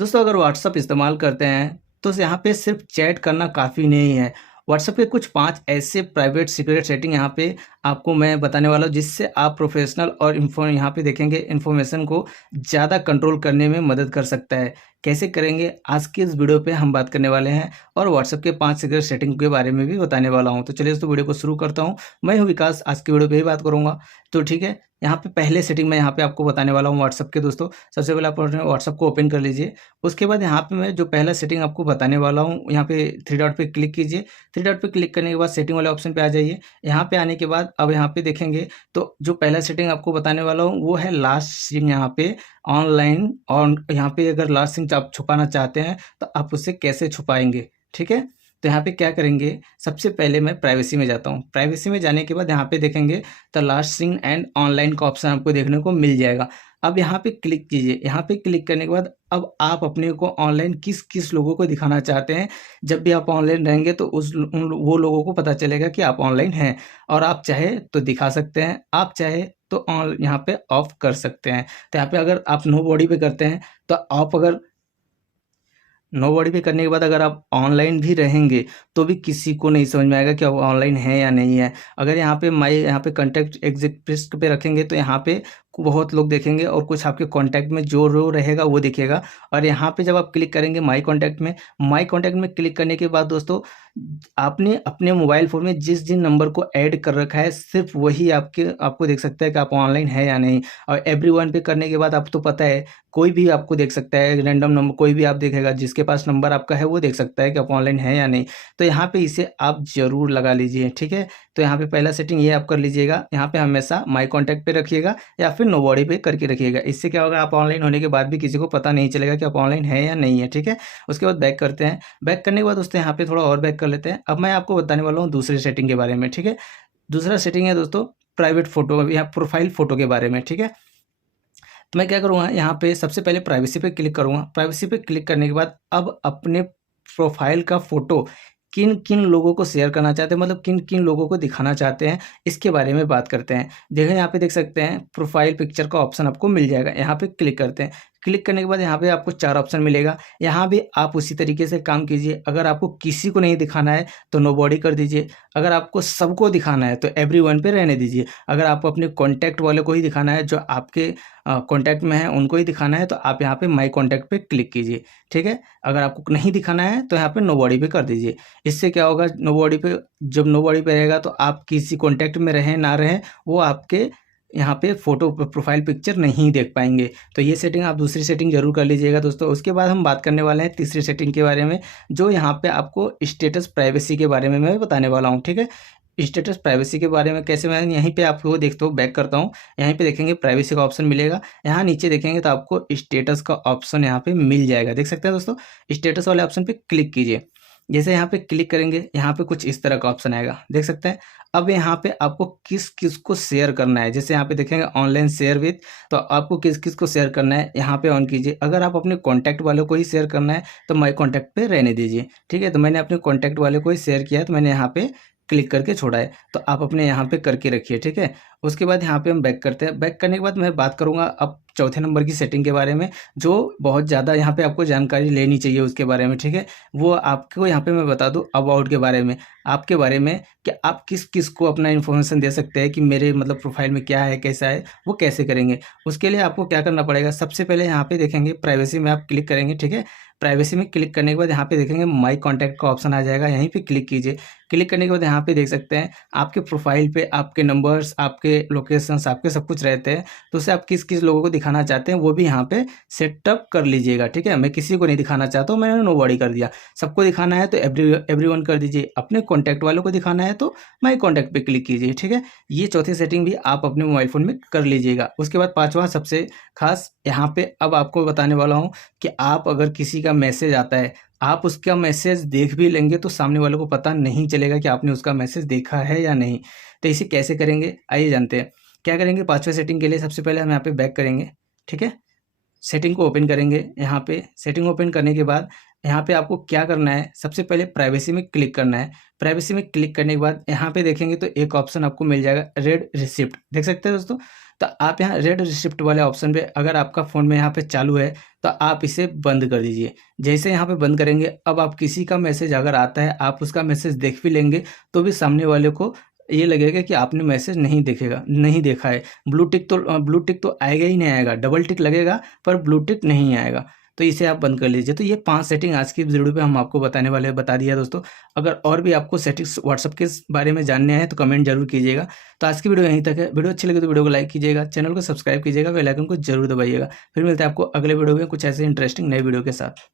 दोस्तों अगर व्हाट्सअप इस्तेमाल करते हैं तो यहाँ पे सिर्फ चैट करना काफ़ी नहीं है। व्हाट्सअप के कुछ 5 ऐसे प्राइवेट सीक्रेट सेटिंग यहाँ पे आपको मैं बताने वाला हूँ, जिससे आप प्रोफेशनल और यहाँ पे देखेंगे इन्फॉर्मेशन को ज़्यादा कंट्रोल करने में मदद कर सकता है। कैसे करेंगे आज की इस वीडियो पे हम बात करने वाले हैं, और व्हाट्सअप के 5 सीक्रेट सेटिंग के बारे में भी बताने वाला हूँ। तो चलिए दोस्तों वीडियो को शुरू करता हूँ। मैं हूँ विकास, आज की वीडियो पे ही बात करूँगा। तो ठीक है, यहाँ पे पहले सेटिंग मैं यहाँ पे आपको बताने वाला हूँ व्हाट्सअप के। दोस्तों सबसे पहले आप अपने व्हाट्सअप को ओपन कर लीजिए। उसके बाद यहाँ पे मैं जो पहला सेटिंग आपको बताने वाला हूँ, यहाँ पे 3 डॉट पे क्लिक कीजिए। 3 डॉट पे क्लिक करने के बाद सेटिंग वाले ऑप्शन पे आ जाइए। यहाँ पे आने के बाद अब यहाँ पे देखेंगे तो जो पहला सेटिंग आपको बताने वाला हूँ वो है लास्ट सिंग। यहाँ पे ऑनलाइन ऑन, यहाँ पे अगर लास्ट सिंग आप छुपाना चाहते हैं तो आप उसे कैसे छुपाएंगे, ठीक है। तो यहाँ पे क्या करेंगे, सबसे पहले मैं प्राइवेसी में जाता हूँ। प्राइवेसी में जाने के बाद यहाँ पे देखेंगे तो लास्ट सिंग एंड ऑनलाइन का ऑप्शन आपको देखने को मिल जाएगा। अब यहाँ पे क्लिक कीजिए। यहाँ पे क्लिक करने के बाद अब आप अपने को ऑनलाइन किस किस लोगों को दिखाना चाहते हैं। जब भी आप ऑनलाइन रहेंगे तो वो लोगों को पता चलेगा कि आप ऑनलाइन हैं, और आप चाहे तो दिखा सकते हैं, आप चाहे तो यहाँ पे ऑफ कर सकते हैं। तो यहाँ पे अगर आप नो बॉडी पे करते हैं तो आप अगर नो बॉडी पे करने के बाद अगर आप ऑनलाइन भी रहेंगे तो भी किसी को नहीं समझ में आएगा कि आप ऑनलाइन हैं या नहीं है। अगर यहाँ पे यहाँ पे कॉन्टैक्ट एग्जिस्ट पे रखेंगे तो यहाँ पे बहुत लोग देखेंगे, और कुछ आपके कॉन्टैक्ट में जो रहेगा वो दिखेगा। और यहाँ पे जब आप क्लिक करेंगे माई कॉन्टैक्ट में क्लिक करने के बाद दोस्तों आपने अपने मोबाइल फ़ोन में जिस जिन नंबर को ऐड कर रखा है सिर्फ वही आपको देख सकता है कि आप ऑनलाइन है या नहीं। और एवरीवन पे करने के बाद आप तो पता है कोई भी आपको देख सकता है, रैंडम नंबर कोई भी आप देखेगा, जिसके पास नंबर आपका है वो देख सकता है कि आप ऑनलाइन है या नहीं। तो यहाँ पे इसे आप ज़रूर लगा लीजिए, ठीक है। तो यहाँ पे पहला सेटिंग ये आप कर लीजिएगा। यहाँ पे हमेशा माई कॉन्टैक्ट पे रखिएगा या फिर नो बॉडी पे करके रखिएगा। इससे क्या होगा, आप ऑनलाइन होने के बाद भी किसी को पता नहीं चलेगा कि आप ऑनलाइन है या नहीं है, ठीक है। उसके बाद बैक करते हैं। बैक करने के बाद दोस्तों यहाँ पे थोड़ा और बैक कर लेते हैं। अब मैं आपको बताने वाला हूँ दूसरी सेटिंग के बारे में, ठीक है। दूसरा सेटिंग है दोस्तों प्राइवेट फोटो या प्रोफाइल फोटो के बारे में, ठीक है। तो मैं क्या करूँगा, यहाँ पे सबसे पहले प्राइवेसी पे क्लिक करूँगा। प्राइवेसी पे क्लिक करने के बाद अब अपने प्रोफाइल का फ़ोटो किन किन लोगों को शेयर करना चाहते हैं, मतलब किन किन लोगों को दिखाना चाहते हैं, इसके बारे में बात करते हैं। देखिए यहाँ पे देख सकते हैं प्रोफाइल पिक्चर का ऑप्शन आपको मिल जाएगा। यहाँ पे क्लिक करते हैं। क्लिक करने के बाद यहाँ पे आपको 4 ऑप्शन मिलेगा। यहाँ भी आप उसी तरीके से काम कीजिए। अगर आपको किसी को नहीं दिखाना है तो नो बॉडी कर दीजिए। अगर आपको सबको दिखाना है तो एवरीवन पे रहने दीजिए। अगर आपको अपने कॉन्टैक्ट वाले को ही दिखाना है, जो आपके कॉन्टैक्ट में है उनको ही दिखाना है, तो आप यहाँ पे माई कॉन्टैक्ट पे क्लिक कीजिए, ठीक है। अगर आपको नहीं दिखाना है तो यहाँ पे नो बॉडी पे कर दीजिए। इससे क्या होगा, नो बॉडी पे जब नो बॉडी पे रहेगा तो आप किसी कॉन्टैक्ट में रहें ना रहें, वो आपके यहाँ पे फ़ोटो प्रोफाइल पिक्चर नहीं देख पाएंगे। तो ये सेटिंग आप दूसरी सेटिंग ज़रूर कर लीजिएगा दोस्तों। उसके बाद हम बात करने वाले हैं तीसरी सेटिंग के बारे में, जो यहाँ पे आपको स्टेटस प्राइवेसी के बारे में मैं बताने वाला हूँ, ठीक है। स्टेटस प्राइवेसी के बारे में कैसे, मैं यहीं पे आपको देखता हूँ, बैक करता हूँ। यहीं पे देखेंगे प्राइवेसी का ऑप्शन मिलेगा। यहाँ नीचे देखेंगे तो आपको स्टेटस का ऑप्शन यहाँ पे मिल जाएगा, देख सकते हैं दोस्तों। स्टेटस वाले ऑप्शन पे क्लिक कीजिए। जैसे यहाँ पे क्लिक करेंगे, यहाँ पे कुछ इस तरह का ऑप्शन आएगा, देख सकते हैं। अब यहाँ पे आपको किस किस को शेयर करना है, जैसे यहाँ पे देखेंगे ऑनलाइन शेयर विथ, तो आपको किस किस को शेयर करना है यहाँ पे ऑन कीजिए। अगर आप अपने कॉन्टैक्ट वालों को ही शेयर करना है तो माई कॉन्टैक्ट पे रहने दीजिए, ठीक है। तो मैंने अपने कॉन्टैक्ट वाले को ही शेयर किया है तो मैंने यहाँ पे क्लिक करके छोड़ा है, तो आप अपने यहाँ पे करके रखिए, ठीक है। उसके बाद यहाँ पे हम बैक करते हैं। बैक करने के बाद मैं बात करूँगा अब चौथे नंबर की सेटिंग के बारे में, जो बहुत ज़्यादा यहाँ पे आपको जानकारी लेनी चाहिए उसके बारे में, ठीक है। वो आपको यहाँ पे मैं बता दूँ अबाउट के बारे में, आपके बारे में, कि आप किस किस को अपना इन्फॉर्मेशन दे सकते हैं कि मेरे मतलब प्रोफाइल में क्या है कैसा है, वो कैसे करेंगे। उसके लिए आपको क्या करना पड़ेगा, सबसे पहले यहाँ पे देखेंगे प्राइवेसी में आप क्लिक करेंगे, ठीक है। प्राइवेसी में क्लिक करने के बाद यहाँ पे देखेंगे माई कॉन्टैक्ट का ऑप्शन आ जाएगा, यहीं पे क्लिक कीजिए। क्लिक करने के बाद यहाँ पे देख सकते हैं आपके प्रोफाइल पे आपके नंबर्स, आपके लोकेशंस, आपके सब कुछ रहते हैं। तो उसे आप किस किस लोगों को दिखाना चाहते हैं वो भी यहाँ पे सेटअप कर लीजिएगा, ठीक है। मैं किसी को नहीं दिखाना चाहता हूँ, मैंने नो बॉडी कर दिया। सबको दिखाना है तो एवरीवन कर दीजिए। अपने कॉन्टैक्ट वालों को दिखाना है तो माई कॉन्टैक्ट पे क्लिक कीजिए, ठीक है। ये चौथी सेटिंग भी आप अपने मोबाइल फ़ोन में कर लीजिएगा। उसके बाद पाँचवा सबसे खास, यहाँ पे अब आपको बताने वाला हूँ कि आप अगर किसी का मैसेज आता है, आप उसका मैसेज देख भी लेंगे तो सामने वालों को पता नहीं चलेगा कि आपने उसका मैसेज देखा है या नहीं। तो इसे कैसे करेंगे आइए जानते हैं। क्या करेंगे, पाँचवें सेटिंग के लिए सबसे पहले हम यहाँ पे बैक करेंगे, ठीक है। सेटिंग को ओपन करेंगे। यहाँ पे सेटिंग ओपन करने के बाद यहाँ पे आपको क्या करना है, सबसे पहले प्राइवेसी में क्लिक करना है। प्राइवेसी में क्लिक करने के बाद यहाँ पे देखेंगे तो एक ऑप्शन आपको मिल जाएगा रेड रिसिप्ट, देख सकते हैं दोस्तों। तो आप यहाँ रेड रिसिप्ट वाले ऑप्शन पे अगर आपका फ़ोन में यहाँ पे चालू है तो आप इसे बंद कर दीजिए। जैसे यहाँ पे बंद करेंगे, अब आप किसी का मैसेज अगर आता है, आप उसका मैसेज देख भी लेंगे तो भी सामने वाले को ये लगेगा कि आपने मैसेज नहीं देखा है। ब्लू टिक तो आएगा ही नहीं आएगा, डबल टिक लगेगा पर ब्लू टिक नहीं आएगा। तो इसे आप बंद कर लीजिए। तो ये 5 सेटिंग आज की वीडियो पे हम आपको बता दिया दोस्तों। अगर और भी आपको सेटिंग्स व्हाट्सएप के बारे में जानने हैं तो कमेंट जरूर कीजिएगा। तो आज की वीडियो यहीं तक है। वीडियो अच्छी लगी तो वीडियो को लाइक कीजिएगा, चैनल को सब्सक्राइब कीजिएगा, बेल आइकन को जरूर दबाइएगा। फिर मिलते हैं आपको अगले वीडियो में कुछ ऐसे इंटरेस्टिंग नए वीडियो के साथ।